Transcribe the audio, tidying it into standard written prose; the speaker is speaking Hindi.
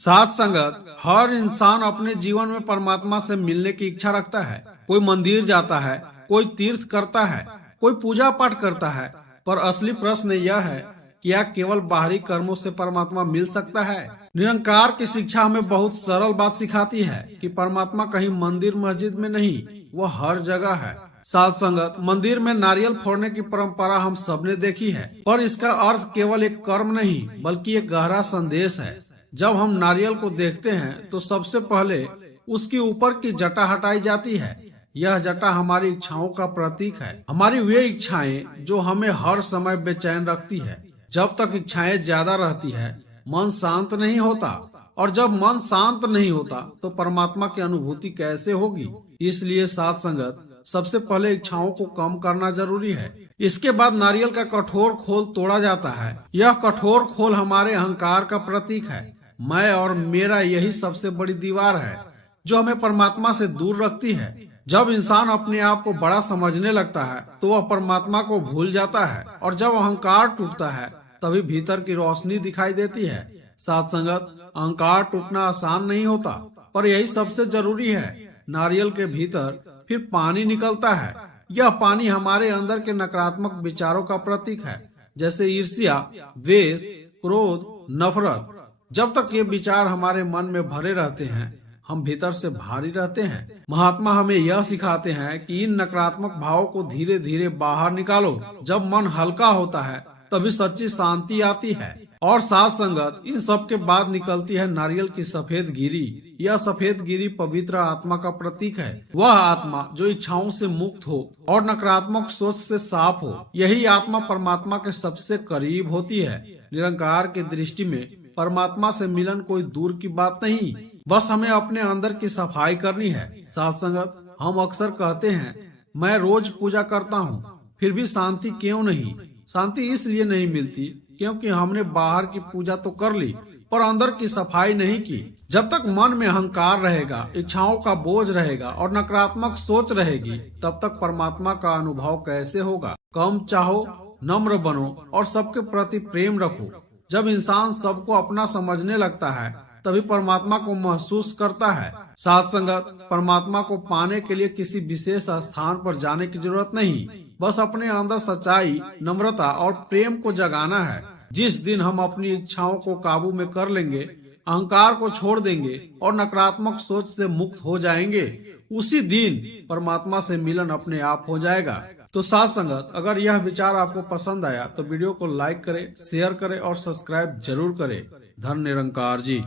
साथ संगत, हर इंसान अपने जीवन में परमात्मा से मिलने की इच्छा रखता है। कोई मंदिर जाता है, कोई तीर्थ करता है, कोई पूजा पाठ करता है, पर असली प्रश्न यह है कि क्या केवल बाहरी कर्मों से परमात्मा मिल सकता है? निरंकार की शिक्षा हमें बहुत सरल बात सिखाती है कि परमात्मा कहीं मंदिर मस्जिद में नहीं, वह हर जगह है। साथ संगत, मंदिर में नारियल फोड़ने की परंपरा हम सबने देखी है, पर इसका अर्थ केवल एक कर्म नहीं बल्कि एक गहरा संदेश है। जब हम नारियल को देखते हैं तो सबसे पहले उसकी ऊपर की जटा हटाई जाती है। यह जटा हमारी इच्छाओं का प्रतीक है, हमारी वे इच्छाएं जो हमें हर समय बेचैन रखती है। जब तक इच्छाएं ज्यादा रहती है, मन शांत नहीं होता, और जब मन शांत नहीं होता तो परमात्मा की अनुभूति कैसे होगी? इसलिए साथ संगत, सबसे पहले इच्छाओं को कम करना जरूरी है। इसके बाद नारियल का कठोर खोल तोड़ा जाता है। यह कठोर खोल हमारे अहंकार का प्रतीक है। मैं और मेरा यही सबसे बड़ी दीवार है जो हमें परमात्मा से दूर रखती है। जब इंसान अपने आप को बड़ा समझने लगता है तो वह परमात्मा को भूल जाता है, और जब अहंकार टूटता है तभी भीतर की रोशनी दिखाई देती है। साथ संगत, अहंकार टूटना आसान नहीं होता, पर यही सबसे जरूरी है। नारियल के भीतर फिर पानी निकलता है। यह पानी हमारे अंदर के नकारात्मक विचारों का प्रतीक है, जैसे ईर्ष्या, द्वेष, क्रोध, नफरत। जब तक ये विचार हमारे मन में भरे रहते हैं, हम भीतर से भारी रहते हैं। महात्मा हमें यह सिखाते हैं कि इन नकारात्मक भावों को धीरे धीरे बाहर निकालो। जब मन हल्का होता है तभी सच्ची शांति आती है। और साथ संगत, इन सब के बाद निकलती है नारियल की सफेद गिरी। यह सफेद गिरी पवित्र आत्मा का प्रतीक है। वह आत्मा जो इच्छाओं से मुक्त हो और नकारात्मक सोच से साफ हो। यही आत्मा परमात्मा के सबसे करीब होती है। निरंकार की दृष्टि में परमात्मा से मिलन कोई दूर की बात नहीं, बस हमें अपने अंदर की सफाई करनी है। साथ संगत, हम अक्सर कहते हैं, मैं रोज पूजा करता हूँ, फिर भी शांति क्यों नहीं? शांति इसलिए नहीं मिलती क्योंकि हमने बाहर की पूजा तो कर ली पर अंदर की सफाई नहीं की। जब तक मन में अहंकार रहेगा, इच्छाओं का बोझ रहेगा और नकारात्मक सोच रहेगी, तब तक परमात्मा का अनुभव कैसे होगा? कम चाहो, नम्र बनो और सबके प्रति प्रेम रखो। जब इंसान सबको अपना समझने लगता है तभी परमात्मा को महसूस करता है। साथ संगत, परमात्मा को पाने के लिए किसी विशेष स्थान पर जाने की जरूरत नहीं, बस अपने अंदर सच्चाई, नम्रता और प्रेम को जगाना है। जिस दिन हम अपनी इच्छाओं को काबू में कर लेंगे, अहंकार को छोड़ देंगे और नकारात्मक सोच से मुक्त हो जाएंगे, उसी दिन परमात्मा से मिलन अपने आप हो जाएगा। तो साथ संगत, अगर यह विचार आपको पसंद आया तो वीडियो को लाइक करें, शेयर करें और सब्सक्राइब जरूर करें। धन निरंकार जी।